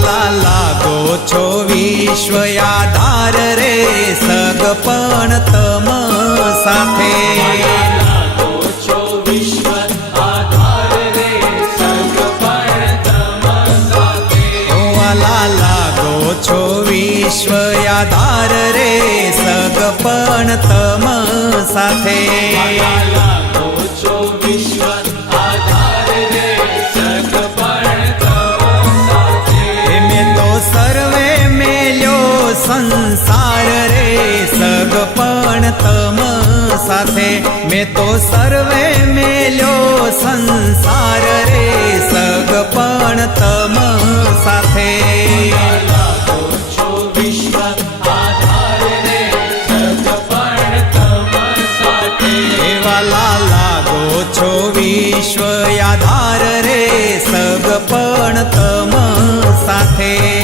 વાલા લાગો છો વિશ્વ આધાર રે સગપણ તમ સાથે વિશ્વ આધાર રે સગપણ તમ સાથે મેં તો સર્વે મેલ્યો સંસાર રે સગપણ તમ સાથે મેં તો સર્વે મેલ્યો સંસાર રે સગપણ તમ સાથે લાગો છો વિશ્વ આધાર રે સગપણ તમ સાથે